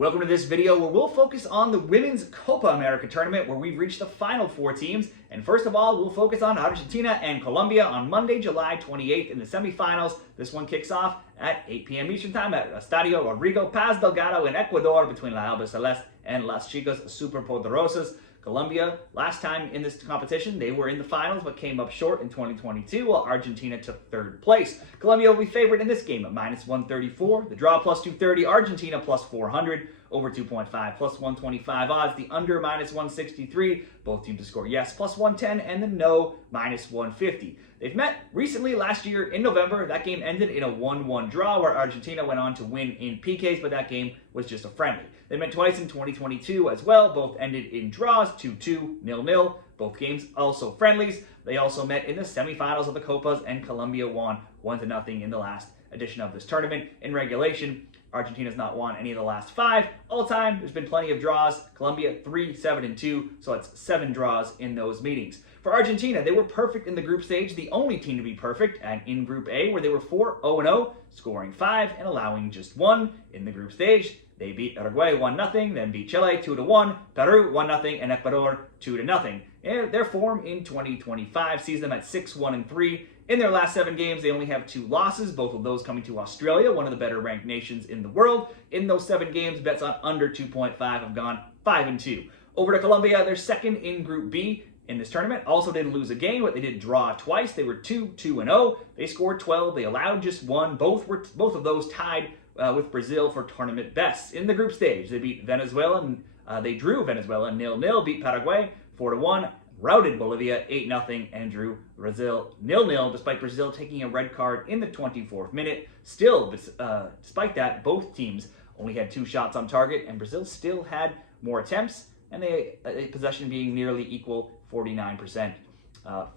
Welcome to this video where we'll focus on the Women's Copa America tournament where we've reached the final four teams. And first of all, we'll focus on Argentina and Colombia on Monday, July 28th in the semifinals. This one kicks off at 8 p.m. Eastern Time at Estadio Rodrigo Paz Delgado in Ecuador between La Albiceleste and Las Chicas Superpoderosas. Colombia, last time in this competition, they were in the finals but came up short in 2022, while Argentina took third place. Colombia will be favored in this game at -134, the draw +230, Argentina +400, over 2.5 +125 odds, the under -163, both teams to score yes +110, and the no -150. They've met recently last year in November. That game ended in a 1-1 draw where Argentina went on to win in PKs, but that game was just a friendly. They met twice in 2022 as well. Both ended in draws, 2-2, 0-0. Both games also friendlies. They also met in the semifinals of the Copas, and Colombia won 1-0 in the last edition of this tournament. In regulation, Argentina's not won any of the last 5. All time, there's been plenty of draws. Colombia 3-7-2, so it's 7 draws in those meetings. For Argentina, they were perfect in the group stage, the only team to be perfect, and in Group A, where they were 4-0-0, scoring 5 and allowing just 1 in the group stage. They beat Uruguay 1-0, then beat Chile 2-1, Peru 1-0, and Ecuador 2-0. And their form in 2025 sees them at 6-1-3. In their last 7 games, they only have 2 losses, both of those coming to Australia, one of the better ranked nations in the world. In those 7 games, bets on under 2.5 have gone 5-2. Over to Colombia, they're second in Group B in this tournament. Also didn't lose a game, but they did draw twice. They were 2-2-0. They scored 12. They allowed just 1. Both of those tied with Brazil for tournament bests. In the group stage, they beat Venezuela, and they drew Venezuela 0-0, beat Paraguay 4-1, routed Bolivia 8-0, and drew Brazil 0-0, despite Brazil taking a red card in the 24th minute. Still, despite that, both teams only had 2 shots on target, and Brazil still had more attempts, and they possession being nearly equal, 49%.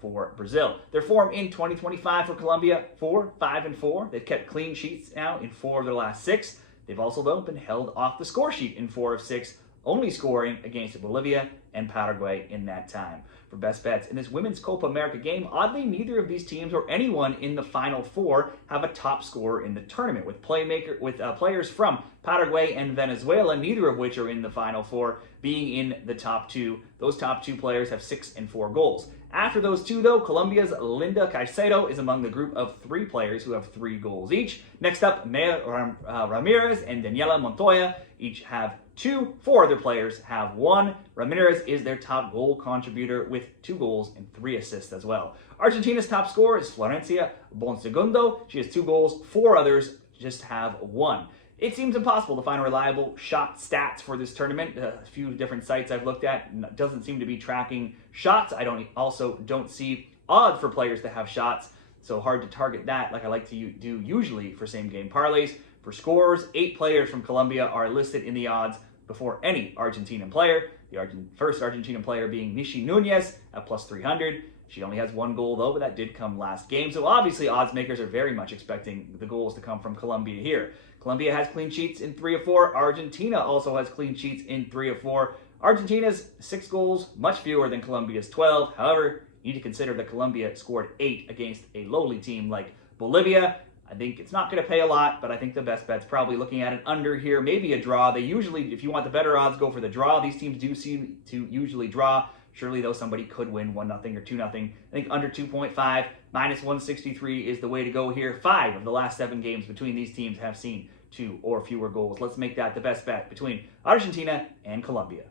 For Brazil. Their form in 2025 for Colombia, 4-5-4. They've kept clean sheets now in 4 of their last 6. They've also, though, been held off the score sheet in 4 of 6, only scoring against Bolivia and Paraguay in that time. For best bets in this Women's Copa America game, oddly, neither of these teams or anyone in the Final Four have a top scorer in the tournament, with players from Paraguay and Venezuela, neither of which are in the Final Four, being in the top 2. Those top 2 players have 6 and 4 goals. After those 2, though, Colombia's Linda Caicedo is among the group of 3 players who have 3 goals each. Next up, Maya Ramirez and Daniela Montoya each have 2. 4 other players have 1. Ramirez is their top goal contributor with 2 goals and 3 assists as well. Argentina's top scorer is Florencia Bonsegundo. She has 2 goals. 4 others just have 1. It seems impossible to find reliable shot stats for this tournament. A few different sites I've looked at doesn't seem to be tracking shots. I don't see odds for players to have shots, so hard to target that like I like to do usually for same game parlays. For scorers, 8 players from Colombia are listed in the odds before any Argentinian player. The first Argentinian player being Nishi Nunez at +300. She only has 1 goal, though, but that did come last game. So obviously, odds makers are very much expecting the goals to come from Colombia here. Colombia has clean sheets in 3 of 4. Argentina also has clean sheets in 3 of 4. Argentina's 6 goals, much fewer than Colombia's 12. However, you need to consider that Colombia scored 8 against a lowly team like Bolivia. I think it's not going to pay a lot, but I think the best bet's probably looking at an under here, maybe a draw. They usually, if you want the better odds, go for the draw. These teams do seem to usually draw. Surely, though, somebody could win 1-0 or 2-0. I think under 2.5, -163 is the way to go here. 5 of the last 7 games between these teams have seen 2 or fewer goals. Let's make that the best bet between Argentina and Colombia.